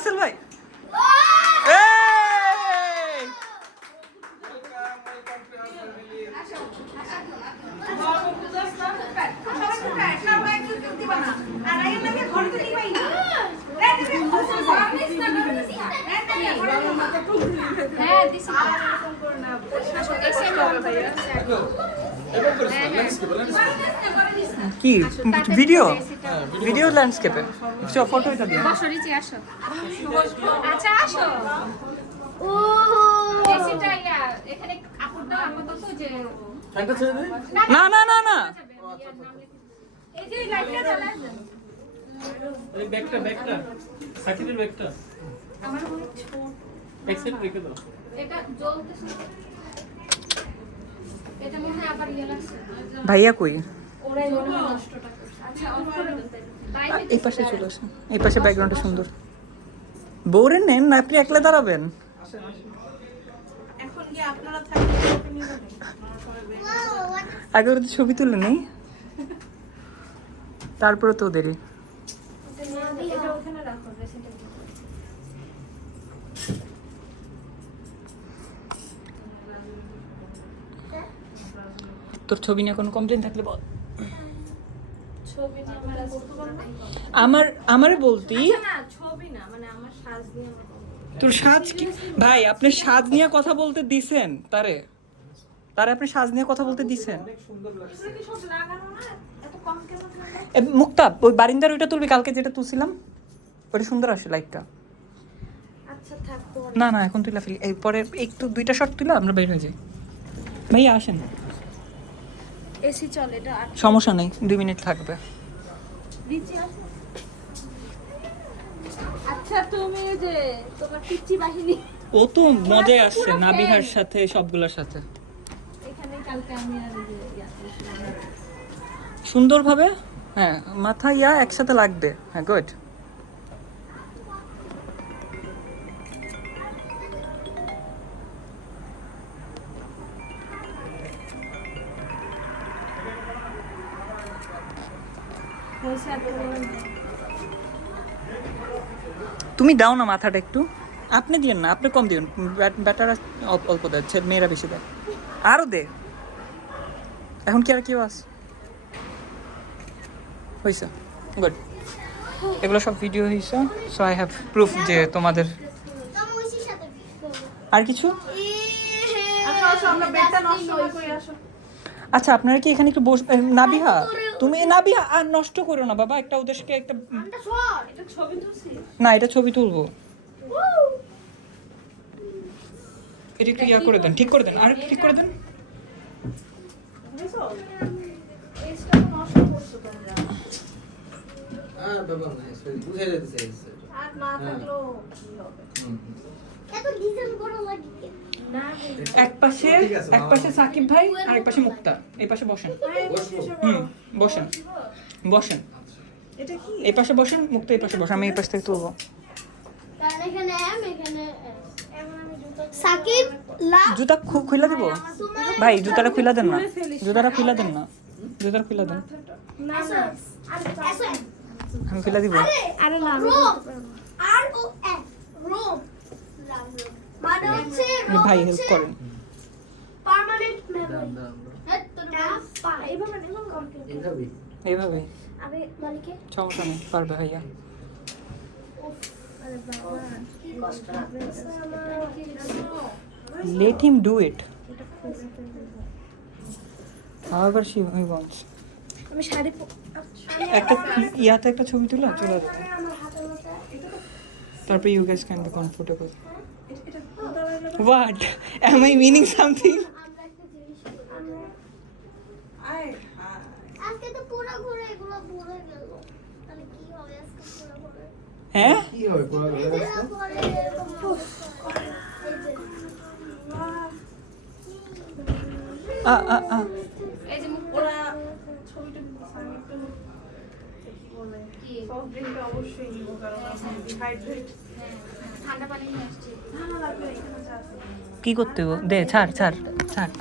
রাসেল ভাই কি video video ল্যান্ডস্কেপে photo এটা দিও আচ্ছা আসো ও এসিটা এখানে কাপড়টা আপাতত যে ফ্যানটা ছেড়ে দে। না না না না এই যে লাইটটা জ্বালায় এই ব্যাগটা সাকিবের ব্যাগটা আমার মনে ছোট এক সাইড রেখে দাও। এটা জ্বলতেছে এটা মনে হয় আবার ইয়ে লাগছে ভাইয়া কই ওরাই মনে হয় নষ্টটা করছে আচ্ছা অফ করে দেন বাইরে এই পাশে চলে আসুন এই পাশে ব্যাকগ্রাউন্ডটা সুন্দর বউরে নেন না আপনি একলা দাঁড়াবেন এখন কি আপনারা থাকলে নিয়ে যাবেন আগে ওদের ছবি তুলে নেই তারপরে তো ওদেরই এটা ওখানে রাখো ড্রেসিংটা তোর ছবি নিয়ে কোনো কমপ্লেন থাকলে বল ছবি নিয়ে আমরা করতে পারবো আমারে বলতি না ছবি না মানে আমার সাজ দিয়ে তোর সাজ কি ভাই আপনি সাজ নিয়ে কথা বলতে দিছেন তারে আপনি সাজ নিয়ে কথা বলতে দিছেন কি সব লাগানো না এত কম কেন লাগে মুক্তা ওই বারিন্দার ওইটা তুলবি কালকে যেটা তুলছিলাম ওটা সুন্দর আসে লাইটটা আচ্ছা থাক তো না না এখন তুইলা ফেলি এরপরে একটু দুইটা শট তুলে আমরা বের হয়ে যাই ভাইয়া আসেন এসি চলে এটা সমস্যা নেই 2 মিনিট থাকবে নিচে আছে আচ্ছা তুমি যে তোমার পিচ্চি বাহিনী ও তো মজায় আসছে নাবিহার সাথে সবগুলোর সাথে এখানে কালকে আমি আর সুন্দরভাবে হ্যাঁ মাথা ইয়া একসাথে লাগবে হ্যাঁ গুড তুমি দাও না মাথাটা একটু আপনি দিয়েন না আপনি কম দিন ব্যাটারা অল্প দেয় মেয়েরা বেশি দেয় আরও দে এখন কি আর কেউ আছে হয়েছে গুড এগুলো সব ভিডিও হয়েছে সো আই হ্যাভ প্রুফ যে তোমাদের আর কিছু আচ্ছা আসো আমরা বেডটা নষ্ট না করে আসো আচ্ছা আপনারা কি এখানে একটু নাবিহা তুমি নাবিহা আর নষ্ট করো না বাবা একটা ওদেরকে একটা এটা ছবি তুলছি না এটা ছবি তুলবো এটা একটু ইয়া করে দেন ঠিক করে দেন আর ঠিক করে দেন বুঝছো এসটা নষ্ট করছো তোমরা ব্যাপার না বুঝে যেতে চাইছে। আর না থাকলেও কি হবে এত ডিজাইন করা লাগে না এক পাশে সাকিব ভাই আর এক পাশে মুক্তা এই পাশে বসেন বসেন বসেন এটা কি এই পাশে বসেন মুক্তা এই পাশে বসেন আমি এই পাশ থেকে তুলবো কারণ এখানে এম এখানে এমন আমি জুতো সাকিব লাভ জুতা খুলে দেবো ভাই জুতাটা খুলে দেন না জুতাটা খুলে দেন না জুতাটা খুলে দেন না আমি খুলে দিব আরে না রোম আর ও এফ রোম মানে হচ্ছে ভাই হেল্প করেন পার্মানেন্ট মেমরি এইভাবে নিলাম কমপ্লিট এইভাবে এইভাবে আরে মালিকে সমস্যা নেই পারবে ভাইয়া আরে বাবা কি কষ্ট লাগছে আমার let him do it however he wants আমি শাড়ি একটা ইয়াতে একটা ছবি তুলে চলে আসবে আমার হাতের মধ্যে তারপর you guys can be comfortable এটা দাঁড়ালে what am I meaning something আমরা একটা জিনিস আমরা আয় আজকে তো পুরো ঘুরে এগুলো ভুলে গেল তাহলে কি হবে আজকে পুরো ঘুরে হ্যাঁ কি হবে পুরো এই যে পরে এরকম হবে। এই যে এই যে মুখ ওরা ছবিটা আমি একটু কি বলে সফট ড্রিঙ্কটা অবশ্যই নিব কারণ আমি ডিহাইড্রেট ঠান্ডা পানি নিয়ে আসছি না লাগবে এখানে চা আছে কি করতে গো দে ছাড় ছাড় ছাড়